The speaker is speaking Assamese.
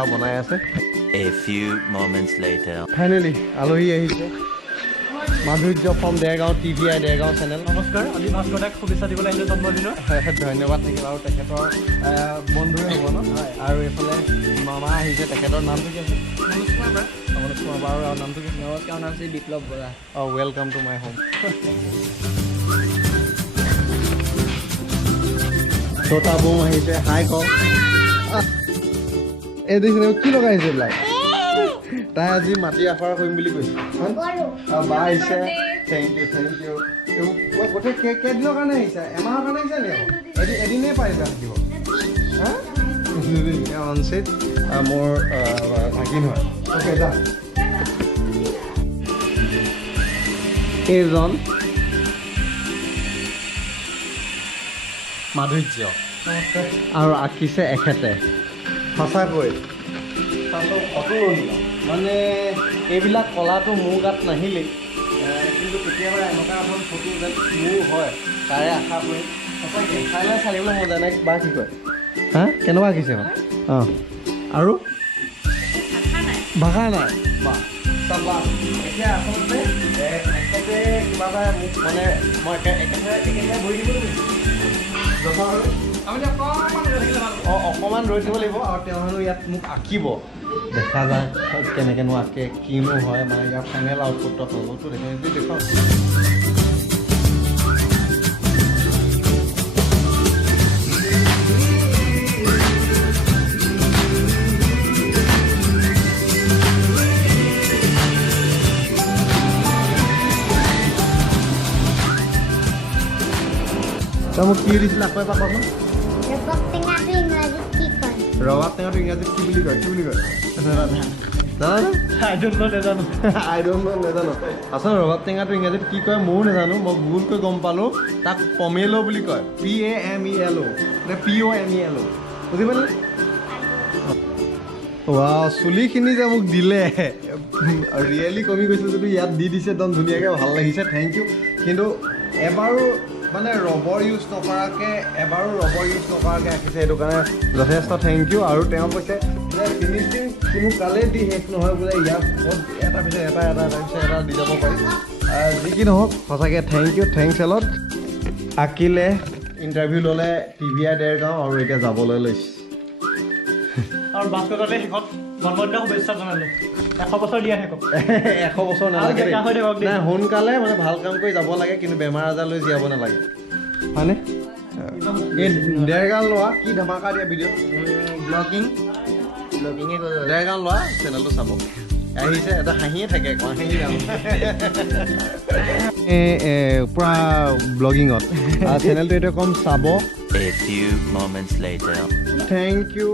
পুৰা বনাই আছে A few moments later. Finally আলহী আহিছে Madhurya from Dergaon TVI Dergaon channel নমস্কাৰ আজি ভাস্কৰ দাক শুভেচ্ছা দিবলৈ আহিলোঁ জন্মদিনৰ ধন্যবাদ থাকিল আৰু তেখেতৰ বন্ধুৱে হ'ব ন আৰু এইফালে মামা আহিছে তেখেতৰ নামটো কি আছে মনোজ কুমাৰ বাৰু আৰু নামটো কি নমস্কাৰ নাম হৈছে বিপ্লৱ বৰা অঁ ৱেলকাম টু মাই হোম ছোটা বুম আহিছে হাই কওক এই দেখিছে কি লগাইছে এইবিলাক তাই আজি মাটি আখৰা কৰিম বুলি কৈছে বা আহিছে থেংক ইউ গোটেই কেইদিনৰ কাৰণে আহিছে এমাহৰ কাৰণে আহিছে নি এদিনেই পাৰিছে থাকিব হা অনচিত মোৰ ভাগিন হয় অ'কে যা এইজন মাধুৰ্য আৰু আঁকিছে এখেতে সঁচাকৈ অতুলনীয় মানে এইবিলাক কলাটো মোৰ গাত নাহিলেই কিন্তু কেতিয়াবা এনেকুৱা এখন ফটো যেন মোৰ হয় তাৰে আশা কৰি সঁচাকৈ চাই চালিবলৈ মন যায় নাই বা কি কয় হা কেনেকুৱা আঁকিছে এখন অঁ আৰু ভাষা নাই বা চাবা এতিয়া আচলতে একেতে কিবা এটা মোক মানে মই একেবাৰে বহি দিব অকণমান ৰৈ থাকিব লাগিব আৰু তেওঁ হেনো ইয়াত মোক আঁকিব দেখা যায় কেনেকৈনো আঁকে কিনো হয় মানে ইয়াৰ ফাইনেল আউটপুটটো আপোনালোকতো দেখুৱাওঁ তই মোক কি দিছিল আকৌ এবাৰ কচোন ৰবাব টেঙাটো ইংৰাজীত কি বুলি কয় নাজানো আচলতে ৰবাব টেঙাটো ইংৰাজীত কি কয় ময়ো নাজানো মই ভুলকৈ গম পালোঁ তাক পমেলো বুলি কয় PAMELO নে POMELO বুজি পালে চুলিখিনি যে মোক দিলে ৰিয়েলি কমি গৈছে যদি ইয়াত দি দিছে একদম ধুনীয়াকৈ ভাল লাগিছে থেংক ইউ কিন্তু এবাৰো মানে ৰবৰ ইউজ নকৰাকৈ ৰাখিছে সেইটো কাৰণে যথেষ্ট থেংক ইউ আৰু তেওঁ কৈছে যে ফিনিচিং কোনো কালেই দি শেষ নহয় বোলে ইয়াত এটা পিছত এটা দি যাব পাৰি যি কি নহওক সঁচাকৈ থেংক ইউ থেংকছ এলত আঁকিলে ইণ্টাৰভিউ ল'লে TVI দেৰগাঁও আৰু এতিয়া যাবলৈ লৈছে আৰু ভাস্কৰ দালে শেষত জন্মদিনৰ শুভেচ্ছা জনালোঁ 100 বছৰ দিয়া থাকক 100 বছৰ নালাগে নাই সোনকালে মানে ভাল কাম কৰি যাব লাগে কিন্তু বেমাৰ আজাৰ লৈ জীয়াব নালাগে হয়নে এই দেৰগাঁও লোৱা কি ধমাকা দিয়া ভিডিঅ' ব্লগিঙে দেৰগাঁও লোৱা চেনেলটো চাব আহিছে এটা হাঁহিয়ে থাকে পূৰা ব্লগিঙত চেনেলটো এতিয়া কম চাব A few moments later. Thank U